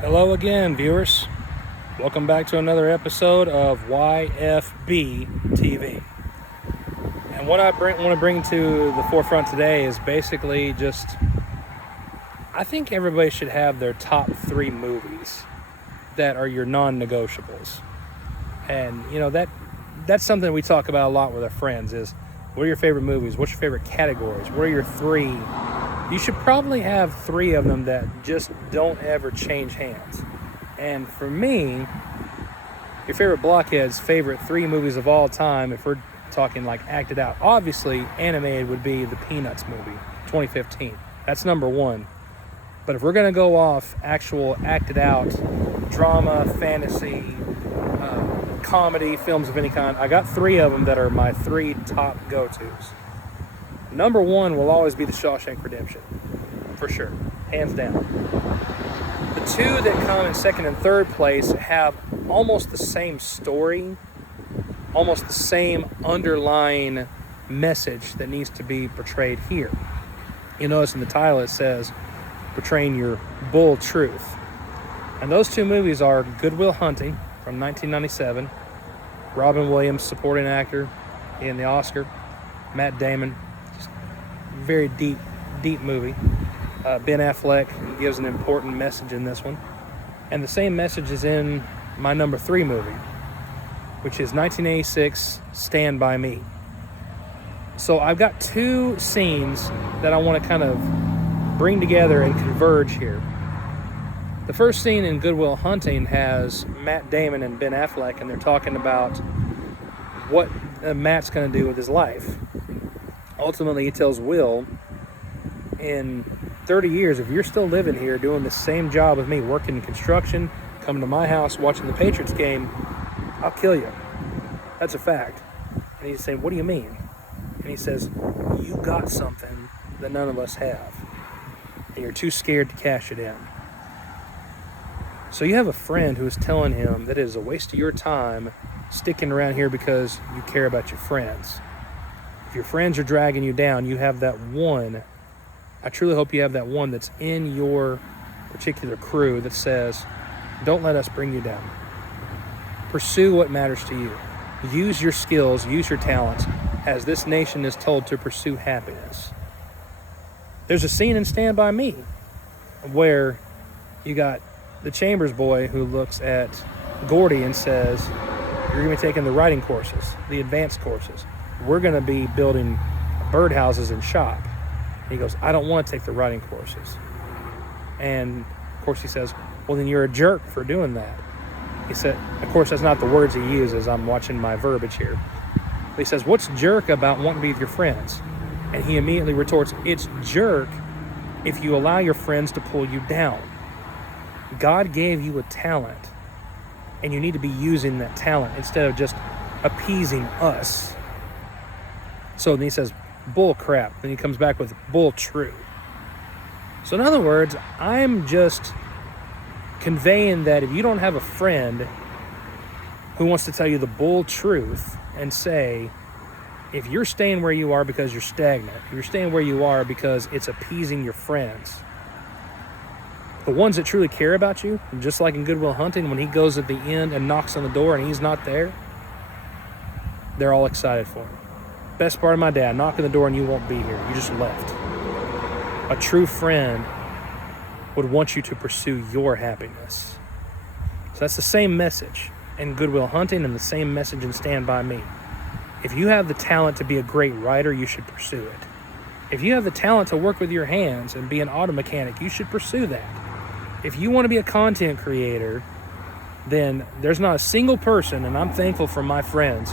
Hello again, viewers. Welcome back to another episode of YFB TV. And what I want to bring to the forefront today is basically just, I think everybody should have their top 3 movies that are your non-negotiables. And that's something we talk about a lot with our friends is, what are your favorite movies? What's your favorite categories? What are your 3? You should probably have 3 of them that just don't ever change hands. And for me, your favorite blockhead's favorite 3 movies of all time, if we're talking like acted out, obviously animated would be the Peanuts movie, 2015. That's number 1. But if we're going to go off actual acted out drama, fantasy, comedy, films of any kind, I got 3 of them that are my 3 top go-tos. Number 1 will always be The Shawshank Redemption, for sure, hands down. The 2 that come in second and third place have almost the same story, almost the same underlying message that needs to be portrayed here. You notice in the title it says, portraying your bull truth. And those 2 movies are Good Will Hunting from 1997, Robin Williams, supporting actor in the Oscar, Matt Damon, very deep movie. Ben Affleck gives an important message in this one. And the same message is in my number 3 movie, which is 1986, Stand By Me. So I've got 2 scenes that I want to kind of bring together and converge here. The first scene in Good Will Hunting has Matt Damon and Ben Affleck, and they're talking about what Matt's going to do with his life. Ultimately, he tells Will, in 30 years, if you're still living here doing the same job with me, working in construction, coming to my house, watching the Patriots game, I'll kill you. That's a fact. And he's saying, what do you mean? And he says, you got something that none of us have, and you're too scared to cash it in. So you have a friend who is telling him that it is a waste of your time sticking around here because you care about your friends. If your friends are dragging you down, you have that one. I truly hope you have that one that's in your particular crew that says, don't let us bring you down. Pursue what matters to you. Use your skills, use your talents, as this nation is told to pursue happiness. There's a scene in Stand By Me where you got the Chambers boy who looks at Gordy and says, you're going to be taking the writing courses, the advanced courses. We're going to be building birdhouses and shop. And he goes, I don't want to take the writing courses. And of course he says, well, then you're a jerk for doing that. He said, of course, that's not the words he uses. I'm watching my verbiage here. But he says, what's jerk about wanting to be with your friends? And he immediately retorts, it's jerk if you allow your friends to pull you down. God gave you a talent, and you need to be using that talent instead of just appeasing us. So then he says, bull crap. Then he comes back with bull true. So in other words, I'm just conveying that if you don't have a friend who wants to tell you the bull truth and say, if you're staying where you are because you're stagnant, if you're staying where you are because it's appeasing your friends, the ones that truly care about you, just like in Good Will Hunting, when he goes at the end and knocks on the door and he's not there, they're all excited for him. Best part of my day, I knock on the door and you won't be here. You just left. A true friend would want you to pursue your happiness. So that's the same message in Good Will Hunting and the same message in Stand By Me. If you have the talent to be a great writer, you should pursue it. If you have the talent to work with your hands and be an auto mechanic, you should pursue that. If you want to be a content creator, then there's not a single person, and I'm thankful for my friends,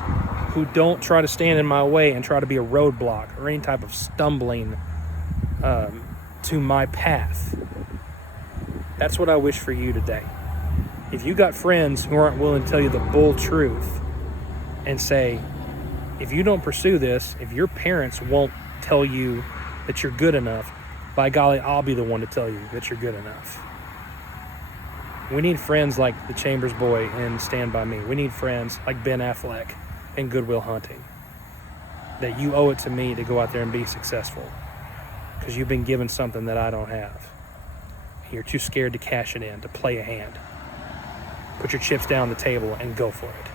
who don't try to stand in my way and try to be a roadblock or any type of stumbling to my path. That's what I wish for you today. If you got friends who aren't willing to tell you the bull truth and say, if you don't pursue this, if your parents won't tell you that you're good enough, by golly, I'll be the one to tell you that you're good enough. We need friends like the Chambers boy in Stand By Me. We need friends like Ben Affleck in Good Will Hunting. That you owe it to me to go out there and be successful, because you've been given something that I don't have. You're too scared to cash it in, to play a hand. Put your chips down on the table and go for it.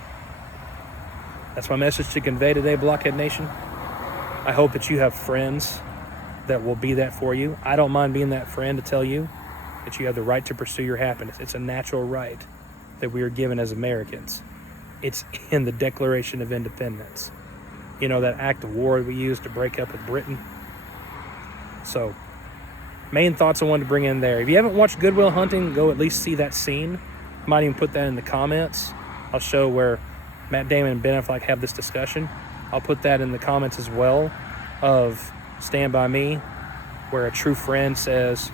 That's my message to convey today, Blockhead Nation. I hope that you have friends that will be that for you. I don't mind being that friend to tell you that you have the right to pursue your happiness. It's a natural right that we are given as Americans. It's in the Declaration of Independence. You know, that act of war we used to break up with Britain. So, main thoughts I wanted to bring in there. If you haven't watched Good Will Hunting, go at least see that scene. I might even put that in the comments. I'll show where Matt Damon and Ben Affleck have this discussion. I'll put that in the comments as well of Stand By Me, where a true friend says,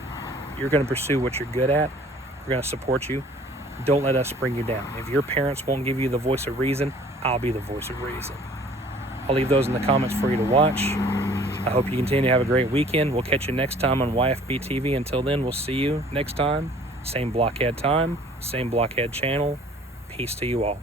you're going to pursue what you're good at. We're going to support you. Don't let us bring you down. If your parents won't give you the voice of reason, I'll be the voice of reason. I'll leave those in the comments for you to watch. I hope you continue to have a great weekend. We'll catch you next time on YFB TV. Until then, we'll see you next time. Same Blockhead time, same Blockhead channel. Peace to you all.